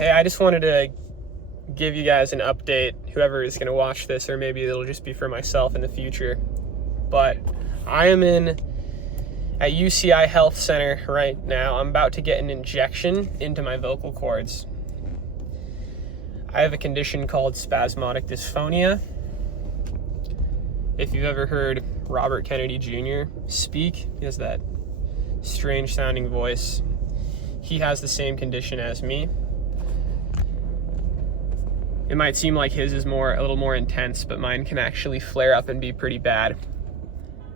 Hey, I just wanted to give you guys an update, whoever is going to watch this, or maybe it'll just be for myself in the future. But I am at UCI Health Center right now. I'm about to get an injection into my vocal cords. I have a condition called Spasmodic Dysphonia. If you've ever heard Robert Kennedy Jr. speak, he has that strange sounding voice. He has the same condition as me. It might seem like his is a little more intense, but mine can actually flare up and be pretty bad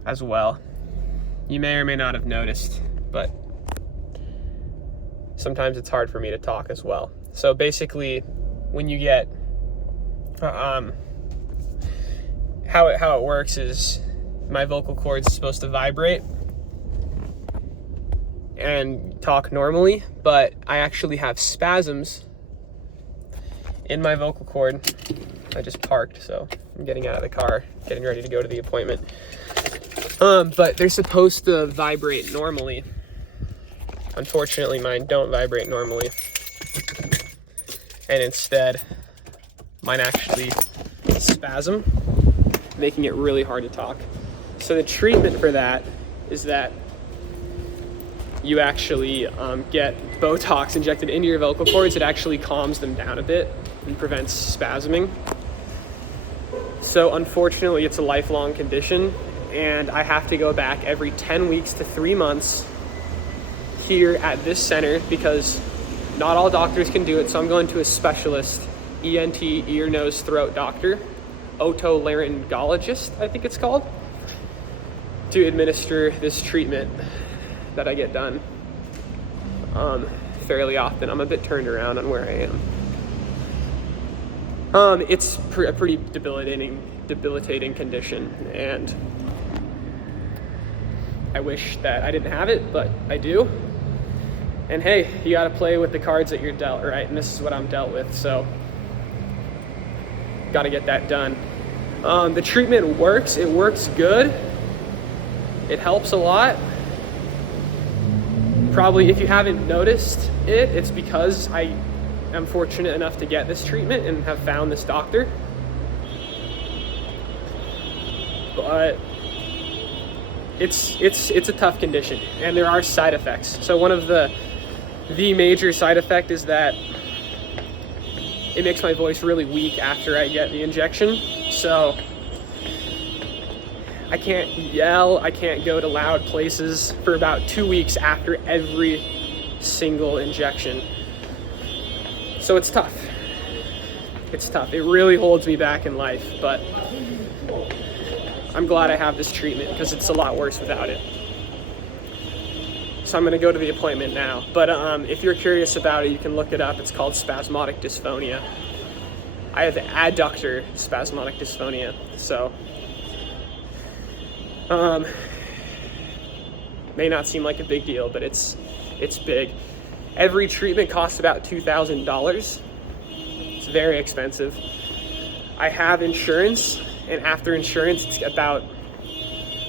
as well. You may or may not have noticed, but sometimes it's hard for me to talk as well. So basically, when you get, how it works is my vocal cords supposed to vibrate and talk normally, but I actually have spasms in my vocal cord. I just parked, so I'm getting out of the car, getting ready to go to the appointment. But they're supposed to vibrate normally. Unfortunately, mine don't vibrate normally. And instead, mine actually spasm, making it really hard to talk. So the treatment for that is that you actually get Botox injected into your vocal cords. It actually calms them down a bit and prevents spasming. So unfortunately, it's a lifelong condition, and I have to go back every 10 weeks to 3 months here at this center because not all doctors can do it. So I'm going to a specialist, ENT, ear, nose, throat doctor, otolaryngologist, I think it's called, to administer this treatment that I get done fairly often. I'm a bit turned around on where I am. It's a pretty debilitating condition, and I wish that I didn't have it, but I do. And hey, you gotta play with the cards that you're dealt, right? And this is what I'm dealt with, so gotta get that done. The treatment works. It works good. It helps a lot. Probably if you haven't noticed it, it's because I am fortunate enough to get this treatment and have found this doctor. But it's a tough condition, and there are side effects. So one of the major side effect is that it makes my voice really weak after I get the injection. So I can't yell, I can't go to loud places for about 2 weeks after every single injection. So it's tough. It's tough. It really holds me back in life, but I'm glad I have this treatment because it's a lot worse without it. So I'm gonna go to the appointment now. But if you're curious about it, you can look it up. It's called Spasmodic Dysphonia. I have adductor spasmodic dysphonia, so may not seem like a big deal, but it's big. Every treatment costs about $2,000. It's very expensive. I have insurance, and after insurance, it's about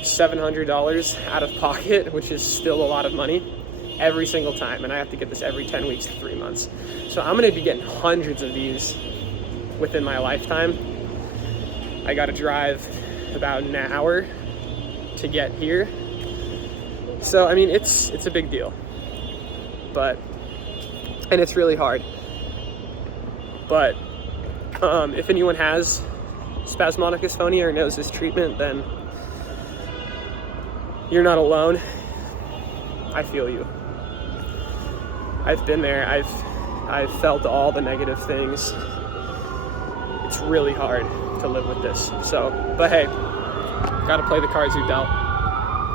$700 out of pocket, which is still a lot of money every single time, and I have to get this every 10 weeks to 3 months. So I'm gonna be getting hundreds of these within my lifetime. I gotta drive about an hour to get here. So, I mean, it's a big deal, and it's really hard. But if anyone has spasmodic dysphonia or knows this treatment, then you're not alone. I feel you. I've been there. I've felt all the negative things. It's really hard to live with this. So, but hey, gotta play the cards you're dealt.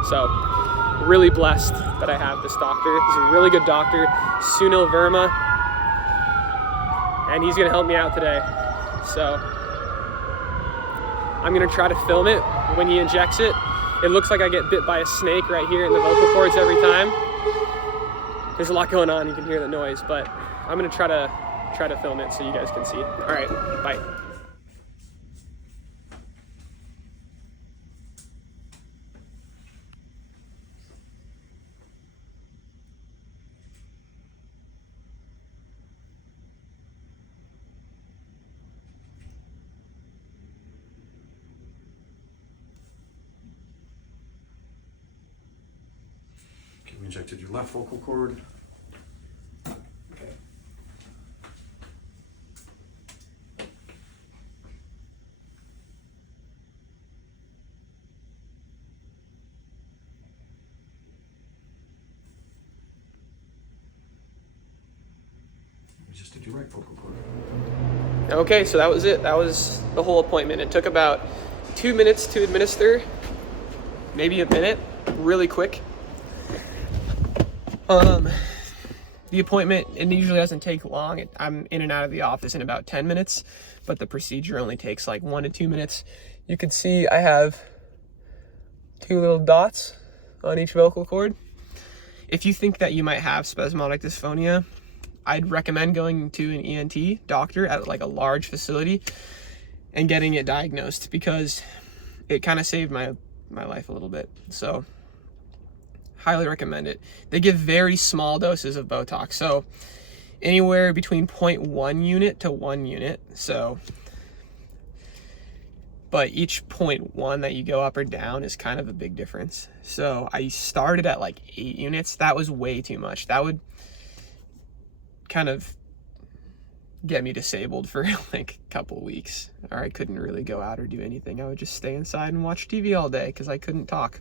So, really blessed that I have this doctor. He's a really good doctor, Sunil Verma, and he's gonna help me out today. So, I'm gonna try to film it when he injects it. It looks like I get bit by a snake right here in the vocal cords every time. There's a lot going on, you can hear the noise, but I'm gonna try to film it so you guys can see. All right, bye. injected your left vocal cord. Okay. You just did your right vocal cord. Okay, so that was it. That was the whole appointment. It took about 2 minutes to administer, maybe a minute, really quick. The appointment, it usually doesn't take long. I'm in and out of the office in about 10 minutes, but the procedure only takes like 1 to 2 minutes. You can see I have 2 little dots on each vocal cord. If you think that you might have spasmodic dysphonia, I'd recommend going to an ENT doctor at like a large facility and getting it diagnosed, because it kind of saved my life a little bit. So highly recommend it. They give very small doses of Botox, so anywhere between 0.1 unit to 1 unit. So, but each 0.1 that you go up or down is kind of a big difference. So I started at like 8 units. That was way too much. That would kind of get me disabled for like a couple weeks, or I couldn't really go out or do anything. I would just stay inside and watch TV all day because I couldn't talk.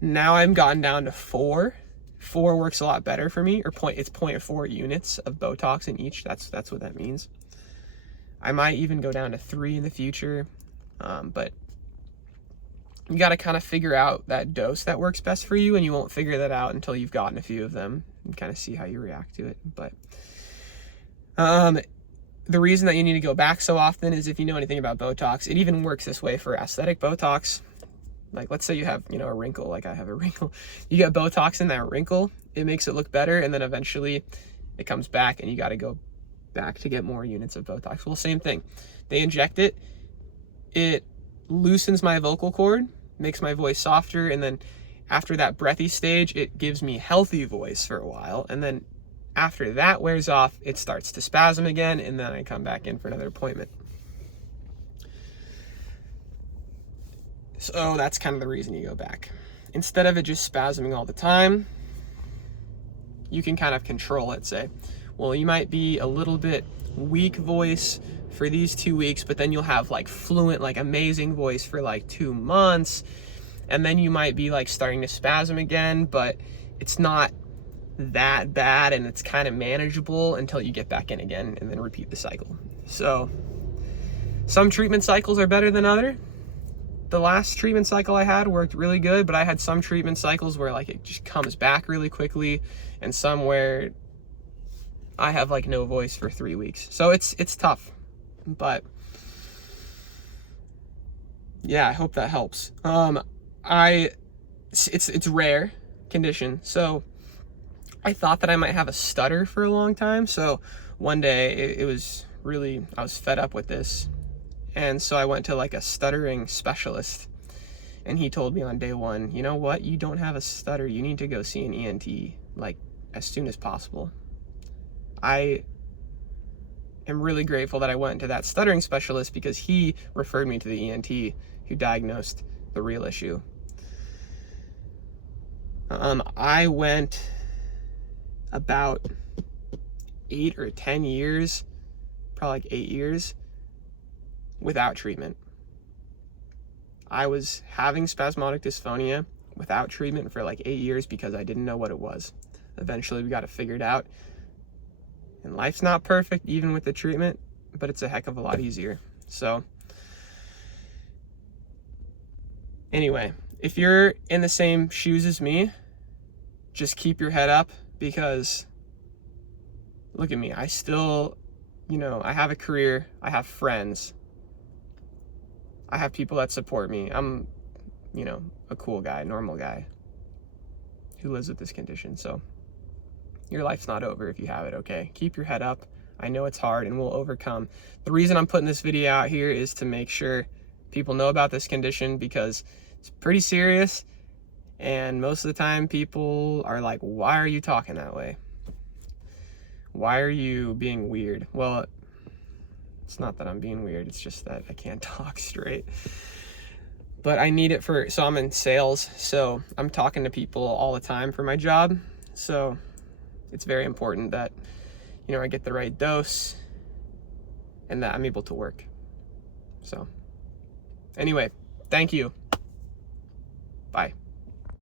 Now I'm gotten down to 4. 4 works a lot better for me, or it's 0.4 units of Botox in each. That's what that means. I might even go down to 3 in the future, but you got to kind of figure out that dose that works best for you, and you won't figure that out until you've gotten a few of them and kind of see how you react to it. But the reason that you need to go back so often is if you know anything about Botox, it even works this way for aesthetic Botox. Like, let's say you have, a wrinkle, like I have a wrinkle. You get Botox in that wrinkle, it makes it look better, and then eventually it comes back and you got to go back to get more units of Botox. Well, same thing. They inject it, it loosens my vocal cord, makes my voice softer, and then after that breathy stage, it gives me healthy voice for a while, and then after that wears off, it starts to spasm again, and then I come back in for another appointment. So that's kind of the reason you go back. Instead of it just spasming all the time, you can kind of control it. Say, well, you might be a little bit weak voice for these 2 weeks, but then you'll have like fluent, like amazing voice for like 2 months. And then you might be like starting to spasm again, but it's not that bad and it's kind of manageable until you get back in again, and then repeat the cycle. So some treatment cycles are better than other. The last treatment cycle I had worked really good, but I had some treatment cycles where like it just comes back really quickly, and some where I have like no voice for 3 weeks. So it's tough, but yeah, I hope that helps. It's rare condition. So I thought that I might have a stutter for a long time. So one day it was really, I was fed up with this. And so I went to like a stuttering specialist, and he told me on day 1, you know what, you don't have a stutter. You need to go see an ENT like as soon as possible. I am really grateful that I went to that stuttering specialist, because he referred me to the ENT who diagnosed the real issue. I went about 8 or 10 years, probably like 8 years, without treatment. I was having spasmodic dysphonia without treatment for like 8 years because I didn't know what it was. Eventually we got it figured out. And life's not perfect even with the treatment, but it's a heck of a lot easier. So anyway, if you're in the same shoes as me, just keep your head up, because look at me. I still, I have a career, I have friends, I have people that support me. I'm, a cool guy, normal guy who lives with this condition. So your life's not over if you have it, okay? Keep your head up. I know it's hard, and we'll overcome. The reason I'm putting this video out here is to make sure people know about this condition, because it's pretty serious, and most of the time people are like, why are you talking that way? Why are you being weird? Well, it's not that I'm being weird, it's just that I can't talk straight. but I need it so I'm in sales, so I'm talking to people all the time for my job. So it's very important that, I get the right dose and that I'm able to work. So anyway, thank you. Bye.